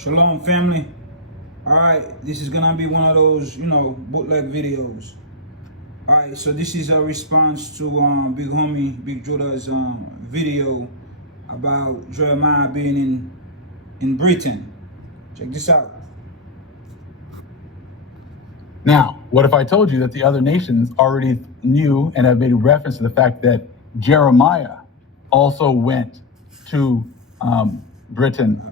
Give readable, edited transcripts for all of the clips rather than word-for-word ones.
Shalom, family. All right, this is gonna be one of those, bootleg videos. All right, so this is a response to Big Homie, Big Judah's video about Jeremiah being in Britain. Check this out. Now, what if I told you that the other nations already knew and have made reference to the fact that Jeremiah also went to Britain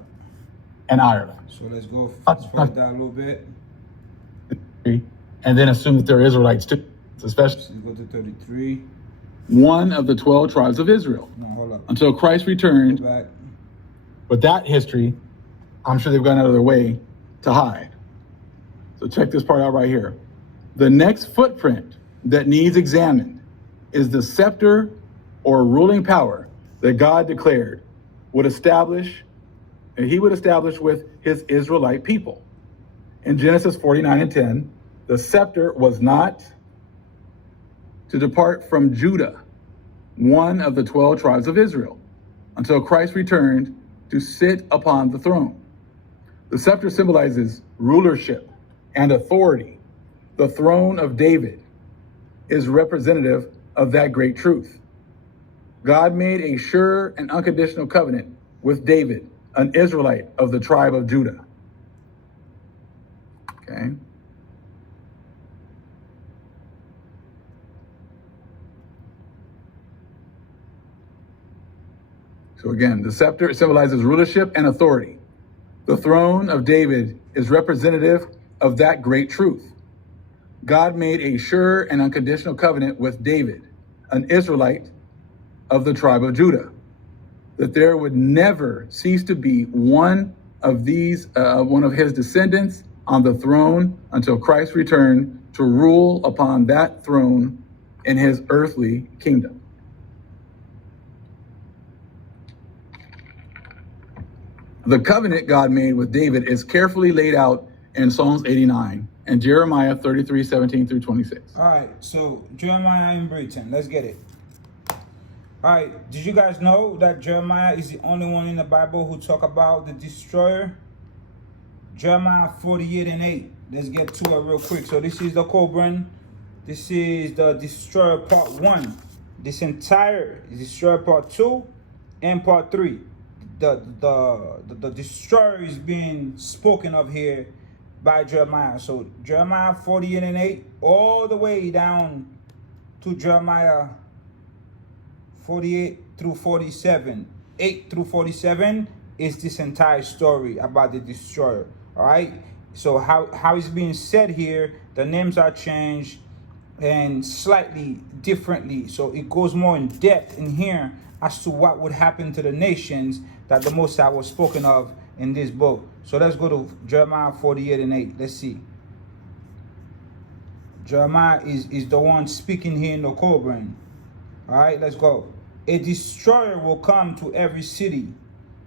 and Ireland? So let's go fast forward that a little bit. And then assume that they're Israelites too, especially. Let's go to 33. One of the 12 tribes of Israel. No, hold up. Until Christ returned. Go back. But that history, I'm sure they've gone out of their way to hide. So check this part out right here. The next footprint that needs examined is the scepter or ruling power that God declared would establish, and he would establish with his Israelite people. In Genesis 49:10, the scepter was not to depart from Judah, one of the 12 tribes of Israel, until Christ returned to sit upon the throne. The scepter symbolizes rulership and authority. The throne of David is representative of that great truth. God made a sure and unconditional covenant with David, an Israelite of the tribe of Judah. Okay. So again, the scepter symbolizes rulership and authority. The throne of David is representative of that great truth. God made a sure and unconditional covenant with David, an Israelite of the tribe of Judah, that there would never cease to be one of his descendants on the throne until Christ returned to rule upon that throne in his earthly kingdom. The covenant God made with David is carefully laid out in Psalms 89 and Jeremiah 33:17-26. All right, so Jeremiah in Britain. Let's get it. All right, did you guys know that Jeremiah is the only one in the Bible who talk about the destroyer? Jeremiah 48:8. Let's get to it real quick. So this is the Kolbrin. This is the destroyer part 1. This entire destroyer part 2 and part 3. The destroyer is being spoken of here by Jeremiah. So Jeremiah 48:8 all the way down to Jeremiah 48 through 47. 8 through 47 is this entire story about the destroyer. All right. So how it's being said here, the names are changed and slightly differently. So it goes more in depth in here as to what would happen to the nations that the Most High was spoken of in this book. So let's go to Jeremiah 48:8. Let's see. Jeremiah is the one speaking here in the Kolbrin. All right, let's go. A destroyer will come to every city,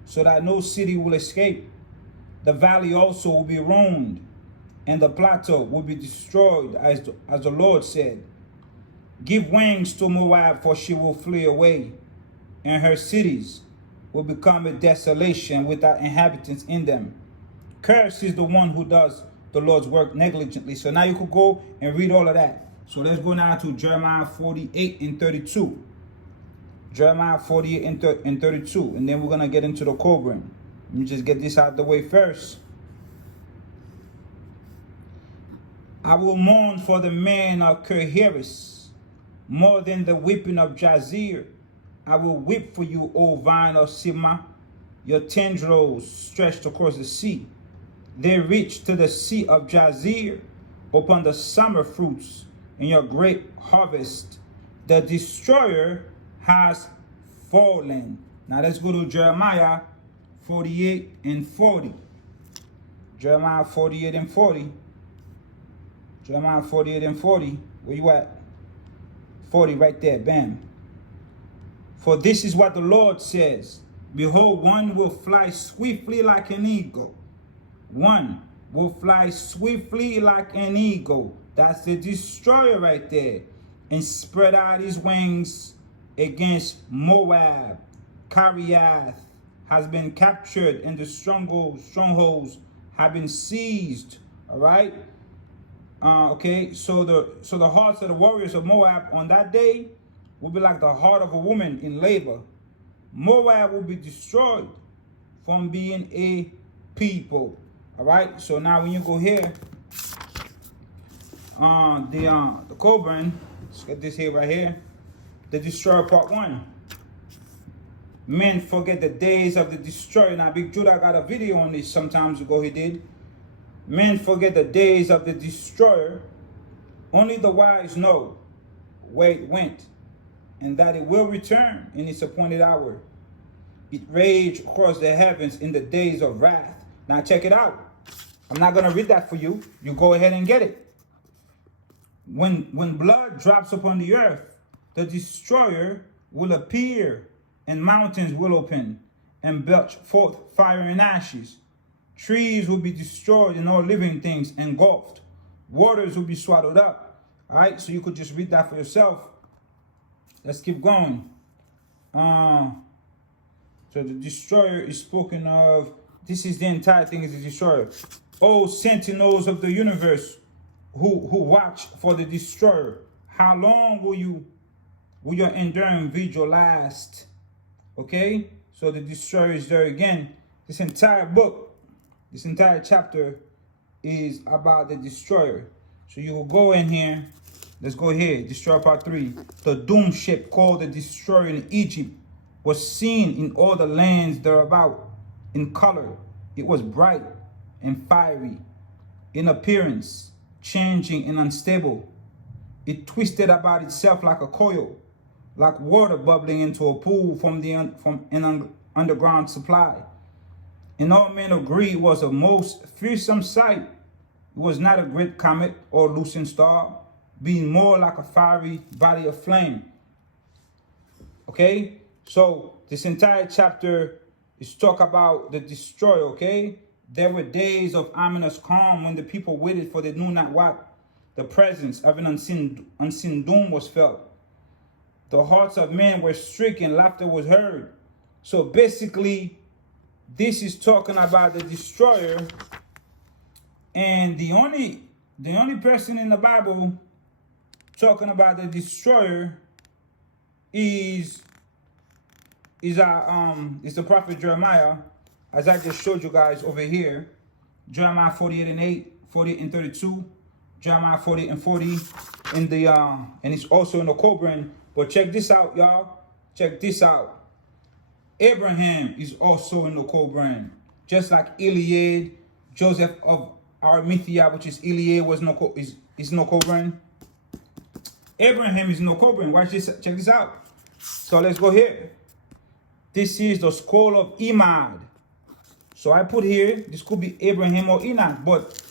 so that no city will escape. The valley also will be ruined, and the plateau will be destroyed, as the Lord said. Give wings to Moab, for she will flee away, and her cities will become a desolation without inhabitants in them. Cursed is the one who does the Lord's work negligently. So now you could go and read all of that. So let's go now to Jeremiah 48:32. Jeremiah 48:32. And then we're going to get into the Kolbrin. Let me just get this out of the way first. I will mourn for the men of Kirheres more than the whipping of Jazeer. I will whip for you, O vine of Sima, your tendrils stretched across the sea. They reach to the sea of Jazeer, upon the summer fruits in your grape harvest. The destroyer has fallen. Now let's go to Jeremiah 48:40. Jeremiah 48:40. Jeremiah 48:40. Where you at? 40 right there. Bam. For this is what the Lord says. Behold, one will fly swiftly like an eagle. One will fly swiftly like an eagle. That's the destroyer right there. And spread out his wings against Moab, Kiriath has been captured and the strongholds have been seized. All right. Okay. So the hearts of the warriors of Moab on that day will be like the heart of a woman in labor. Moab will be destroyed from being a people. All right. So now when you go here, the Kolbrin, let's get this here right here. The Destroyer Part 1. Men forget the days of the destroyer. Now, Big Judah got a video on this some times ago, he did. Men forget the days of the destroyer. Only the wise know where it went, and that it will return in its appointed hour. It raged across the heavens in the days of wrath. Now, check it out. I'm not going to read that for you. You go ahead and get it. When blood drops upon the earth, the destroyer will appear, and mountains will open and belch forth fire and ashes. Trees will be destroyed and all living things engulfed. Waters will be swallowed up. All right, so you could just read that for yourself. Let's keep going. So the destroyer is spoken of. This is the entire thing is the destroyer. Oh, sentinels of the universe who watch for the destroyer, how long will your enduring vigil last? Okay, so the destroyer is there again. This entire book, this entire chapter is about the destroyer. So you will go in here. Let's go here. Destroyer Part 3. The doom ship called the destroyer in Egypt was seen in all the lands thereabout. In color, it was bright and fiery. In appearance, changing and unstable. It twisted about itself like a coil, like water bubbling into a pool from an underground supply. And all men agreed it was a most fearsome sight. It was not a great comet or lucent star, being more like a fiery body of flame. Okay, so this entire chapter is talk about the destroyer. Okay, there were days of ominous calm when the people waited for they knew not what. The presence of an unseen doom was felt. The hearts of men were stricken, laughter was heard. So basically, this is talking about the destroyer. And the only person in the Bible talking about the destroyer is the prophet Jeremiah, as I just showed you guys over here. Jeremiah 48:8, 48:32, Jeremiah 48:40, and it's also in the Kolbrin. But check this out, y'all. Check this out. Abraham is also in the Kolbrin, just like Iliad, Joseph of Arimathea, which is Iliad, is no Kolbrin. Abraham is no Kolbrin. Watch this. Check this out. So let's go here. This is the scroll of Imad. So I put here, this could be Abraham or Enoch, but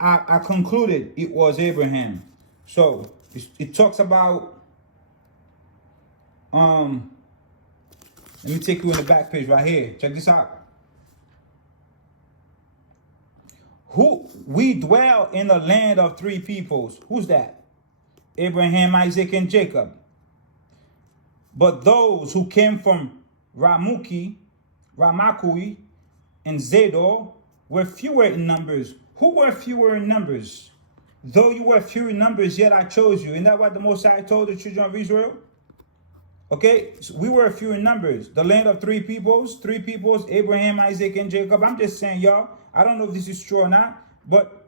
I concluded it was Abraham. So it talks about, let me take you in the back page right here. Check this out. We dwell in the land of three peoples. Who's that? Abraham, Isaac, and Jacob. But those who came from Ramakui, and Zedor were fewer in numbers. Who were fewer in numbers? Though you were few in numbers, yet I chose you. Isn't that what the Most High told the children of Israel? Okay, so we were few in numbers. The land of three peoples, Abraham, Isaac, and Jacob. I'm just saying, y'all, I don't know if this is true or not, but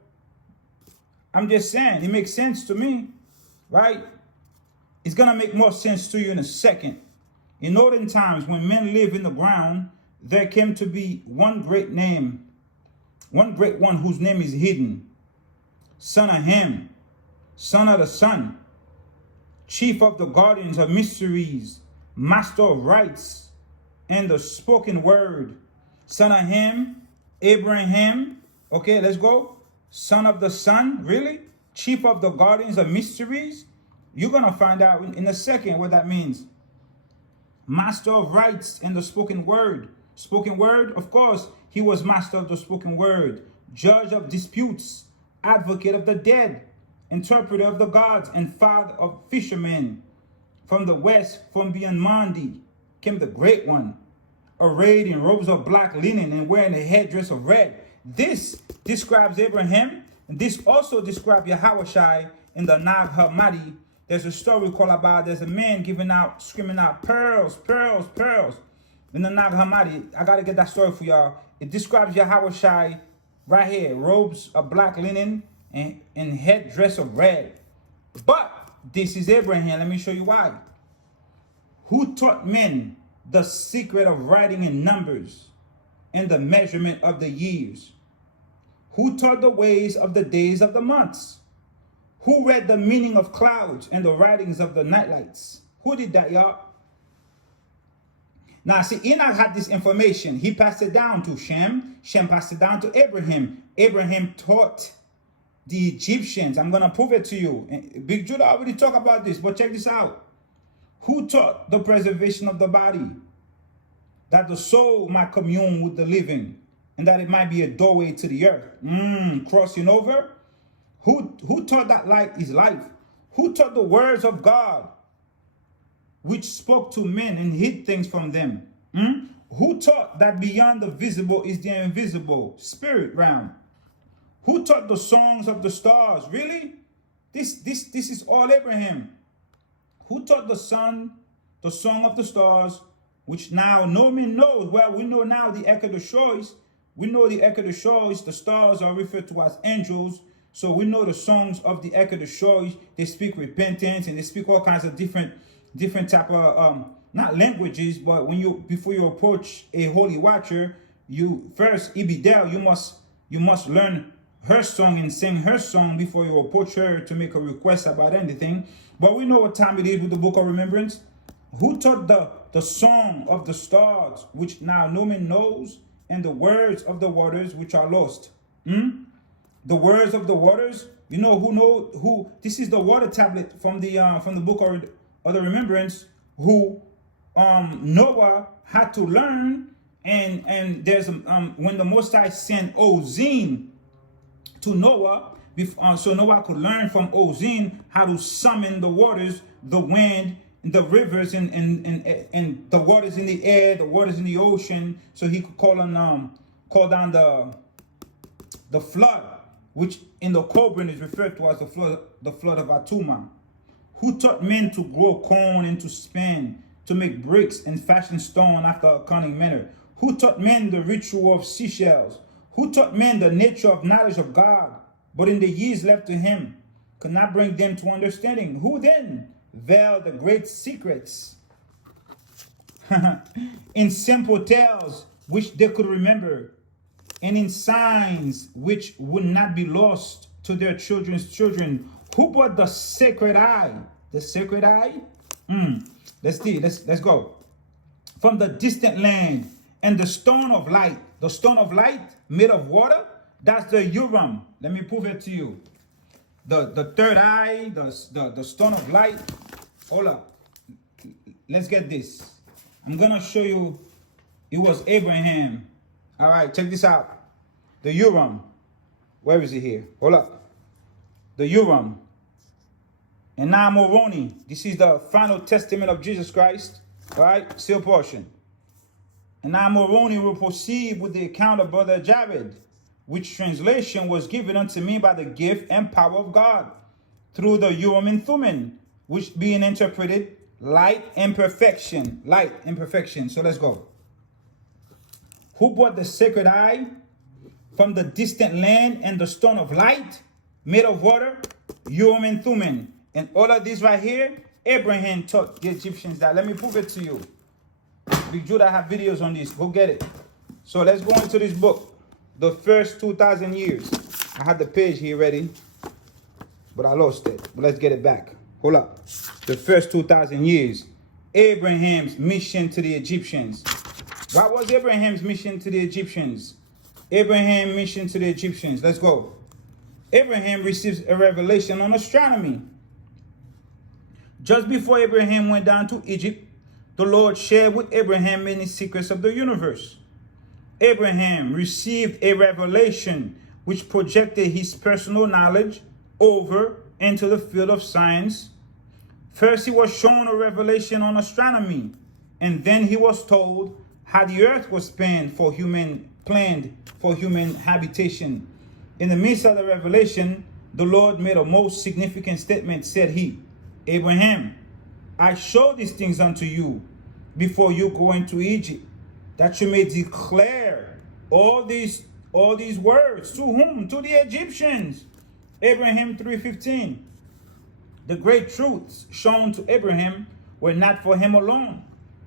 I'm just saying, it makes sense to me, right? It's going to make more sense to you in a second. In olden times, when men lived in the ground, there came to be one great name, one great one whose name is hidden. Son of Him, son of the Son, chief of the guardians of mysteries, master of rights, and the spoken word. Son of Him, Abraham. Okay, let's go. Son of the Son, really? Chief of the guardians of mysteries? You're going to find out in a second what that means. Master of rights and the spoken word. Spoken word, of course, he was master of the spoken word. Judge of disputes, advocate of the dead, interpreter of the gods, and father of fishermen. From the west, from beyond Mandi, came the great one. arrayed in robes of black linen and wearing a headdress of red. This describes Abraham, and this also describes Yahushai in the Nag Hammadi. There's a story called about there's a man screaming out, pearls, pearls, pearls. In the Nag Hammadi, I gotta get that story for y'all. It describes Yahushai right here, robes of black linen and headdress of red. But this is Abraham. Let me show you why. Who taught men the secret of writing in numbers and the measurement of the years? Who taught the ways of the days of the months? Who read the meaning of clouds and the writings of the nightlights? Who did that, y'all? Now, see, Enoch had this information. He passed it down to Shem. Shem passed it down to Abraham. Abraham taught the Egyptians. I'm going to prove it to you. And Big Judah already talked about this, but check this out. Who taught the preservation of the body? That the soul might commune with the living, and that it might be a doorway to the earth. Crossing over. Who taught that light is life? Who taught the words of God, which spoke to men and hid things from them? Who taught that beyond the visible is the invisible spirit realm? Who taught the songs of the stars? Really? This is all Abraham. Who taught the sun, the song of the stars, which now no man knows? Well, we know now the echo of the shores. We know the echo of the shores. The stars are referred to as angels. So we know the songs of the echo of the shores. They speak repentance and they speak all kinds of different type of not languages, but before you approach a holy watcher, you first Ibidel, you must learn her song and sing her song before you approach her to make a request about anything. But we know what time it is with the book of remembrance. Who taught the song of the stars, which now no man knows, and the words of the waters which are lost? The words of the waters. You know who? This is the water tablet from the book of the remembrance. Who Noah had to learn, and there's when the Most High sent Ozine to Noah, so Noah could learn from Ozine how to summon the waters, the wind, the rivers, and the waters in the air, the waters in the ocean, so he could call down the flood, which in the Kolbrin is referred to as the flood of Atuma. Who taught men to grow corn and to spin, to make bricks and fashion stone after a cunning manner? Who taught men the ritual of seashells? Who taught men the nature of knowledge of God, but in the years left to him could not bring them to understanding? Who then veiled the great secrets in simple tales which they could remember, and in signs which would not be lost to their children's children? Who brought the sacred eye? The sacred eye? Let's see. Let's go. From the distant land, and the stone of light. The stone of light made of water. That's the Urim. Let me prove it to you. The third eye, the stone of light. Hold up. Let's get this. I'm gonna show you. It was Abraham. All right, check this out. The Urim. Where is it here? Hold up. The Urim. And now Moroni. This is the final testament of Jesus Christ. All right, seal portion. And now Moroni will proceed with the account of Brother Jared, which translation was given unto me by the gift and power of God, through the Urim and Thummim, which being interpreted light and perfection. Light and perfection. So let's go. Who brought the sacred eye from the distant land, and the stone of light made of water? Urim and Thummim. And all of this right here, Abraham taught the Egyptians that. Let me prove it to you. Big Judah have videos on this. Go get it. So let's go into this book. The first 2,000 years. I had the page here ready, but I lost it. But let's get it back. Hold up. The first 2,000 years. Abraham's mission to the Egyptians. What was Abraham's mission to the Egyptians? Abraham's mission to the Egyptians. Let's go. Abraham receives a revelation on astronomy. Just before Abraham went down to Egypt, the Lord shared with Abraham many secrets of the universe. Abraham received a revelation which projected his personal knowledge over into the field of science. First, he was shown a revelation on astronomy, and then he was told how the earth was planned for human habitation. In the midst of the revelation, the Lord made a most significant statement, said he, Abraham, I show these things unto you before you go into Egypt, that you may declare all these words. To whom? To the Egyptians. Abraham 3:15. The great truths shown to Abraham were not for him alone.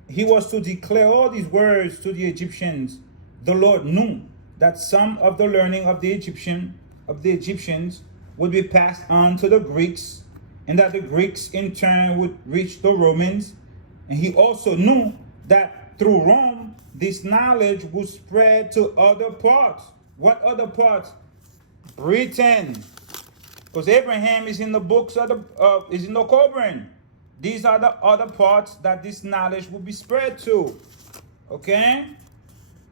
He was to declare all these words to the Egyptians. The Lord knew that some of the learning of the Egyptians would be passed on to the Greeks, and that the Greeks in turn would reach the Romans. And he also knew that through Rome, this knowledge would spread to other parts. What other parts? Britain. Because Abraham is in the books of is in the Kolbrin. These are the other parts that this knowledge will be spread to. Okay?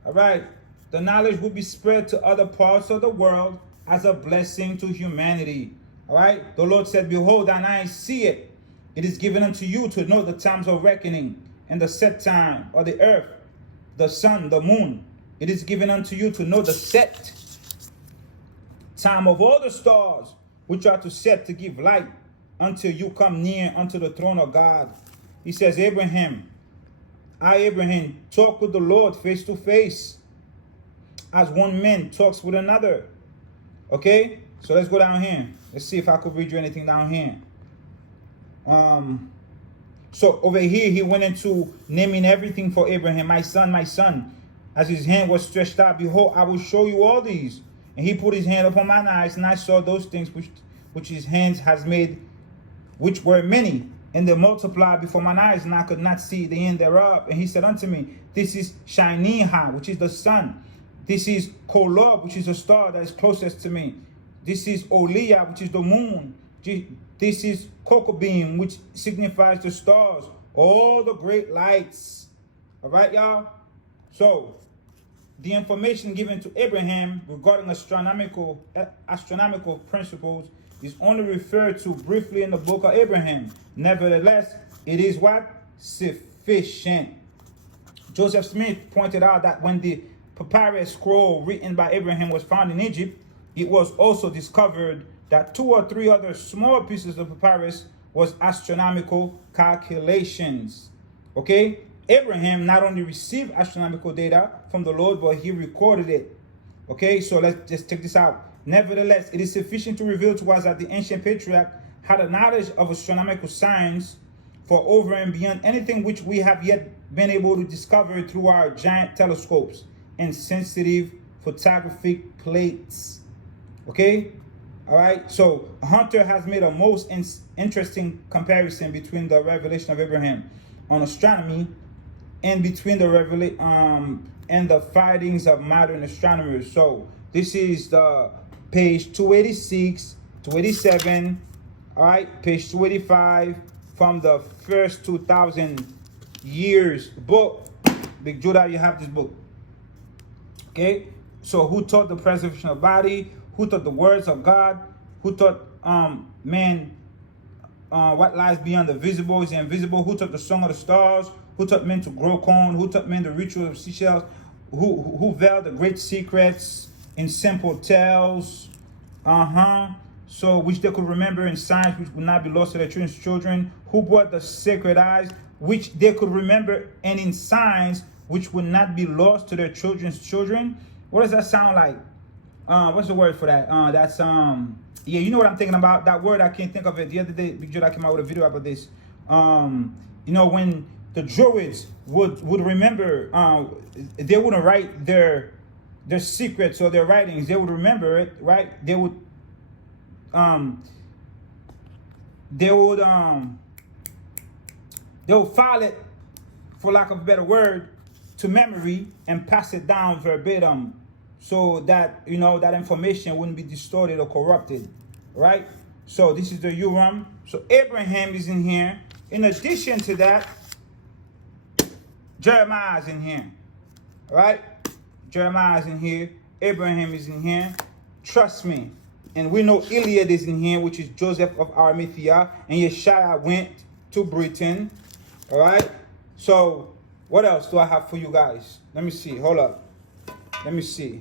All right. The knowledge will be spread to other parts of the world as a blessing to humanity. All right? The Lord said, behold, thine eyes see it. It is given unto you to know the times of reckoning and the set time of the earth, the sun, the moon. It is given unto you to know the set time of all the stars, which are to set to give light until you come near unto the throne of God. He says, Abraham, Abraham, talk with the Lord face to face, as one man talks with another. Okay? So let's go down here. Let's see if I could read you anything down here. So over here, he went into naming everything for Abraham. My son, as his hand was stretched out, behold, I will show you all these. And he put his hand upon mine eyes, and I saw those things which his hands has made, which were many, and they multiplied before mine eyes, and I could not see the end thereof. And he said unto me, this is Shiniha, which is the sun. This is Kolob, which is the star that is closest to me. This is Oliah, which is the moon. This is Kolbrin, which signifies the stars. All the great lights. All right, y'all? So, the information given to Abraham regarding astronomical principles is only referred to briefly in the book of Abraham. Nevertheless, it is what? Sufficient. Joseph Smith pointed out that when the papyrus scroll written by Abraham was found in Egypt, it was also discovered that 2 or 3 other small pieces of papyrus was astronomical calculations. Okay? Abraham not only received astronomical data from the Lord, but he recorded it. Okay, so let's just check this out. Nevertheless, it is sufficient to reveal to us that the ancient patriarch had a knowledge of astronomical science for over and beyond anything which we have yet been able to discover through our giant telescopes and sensitive photographic plates. Okay? All right, so Hunter has made a most interesting comparison between the revelation of Abraham on astronomy and between the and the findings of modern astronomers. So this is the page 286, 287, all right, page 285 from the first 2,000 years book. Big Judah, you have this book. Okay, so who taught the preservation of body? Who taught the words of God? Who taught man what lies beyond the visible is invisible? Who taught the song of the stars? Who taught men to grow corn? Who taught men the ritual of seashells? Who veiled the great secrets in simple tales? So which they could remember in signs which would not be lost to their children's children? Who brought the sacred eyes which they could remember, and in signs which would not be lost to their children's children? What does that sound like? What's the word for that? That's yeah, you know what I'm thinking about. That word, I can't think of it. The other day, Big Judah came out with a video about this. You know, when the Druids would remember, they wouldn't write their secrets or their writings. They would remember it, right? They would file it, for lack of a better word, to memory and pass it down verbatim, so that, you know, that information wouldn't be distorted or corrupted, right? So this is the Urim. So Abraham is in here. In addition to that, Jeremiah is in here, all right? Jeremiah is in here. Abraham is in here. Trust me. And we know Iliad is in here, which is Joseph of Arimathea. And Yeshua went to Britain, all right? So What else do I have for you guys? Let me see. Hold up. Let me see.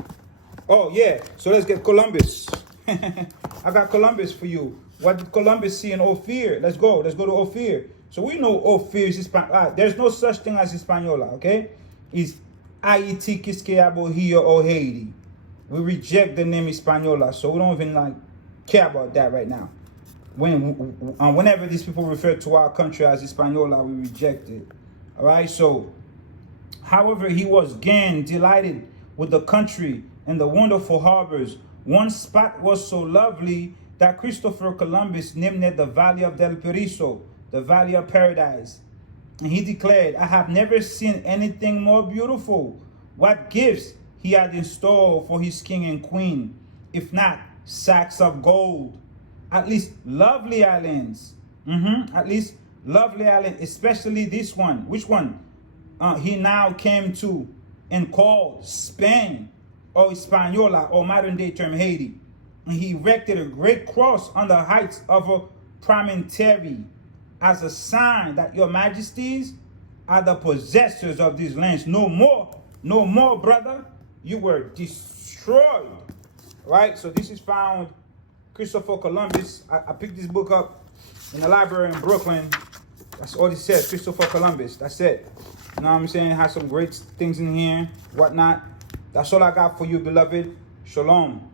Oh, yeah. So let's get Columbus. I got Columbus for you. What did Columbus see in Ophir? Let's go. Let's go to Ophir. So we know Ophir is Hispaniola. There's no such thing as Hispaniola, okay? It's Haiti, Kiskeabo, here, or Haiti. We reject the name Hispaniola, so we don't even care about that right now. Whenever these people refer to our country as Hispaniola, we reject it. All right. So, however, he was again delighted with the country and the wonderful harbors. One spot was so lovely that Christopher Columbus named it the Valley of Del Periso, the Valley of Paradise. And he declared, "I have never seen anything more beautiful." What gifts he had in store for his king and queen, if not sacks of gold. At least lovely islands. At least lovely island, especially this one. Which one? He now came to and called Spain, or Hispaniola, or modern day term Haiti. And he erected a great cross on the heights of a promontory as a sign that your majesties are the possessors of these lands. No more, brother. You were destroyed. Right? So this is found Christopher Columbus. I picked this book up in the library in Brooklyn. That's all it says, Christopher Columbus. That's it. You know what I'm saying? It has some great things in here, whatnot. That's all I got for you, beloved. Shalom.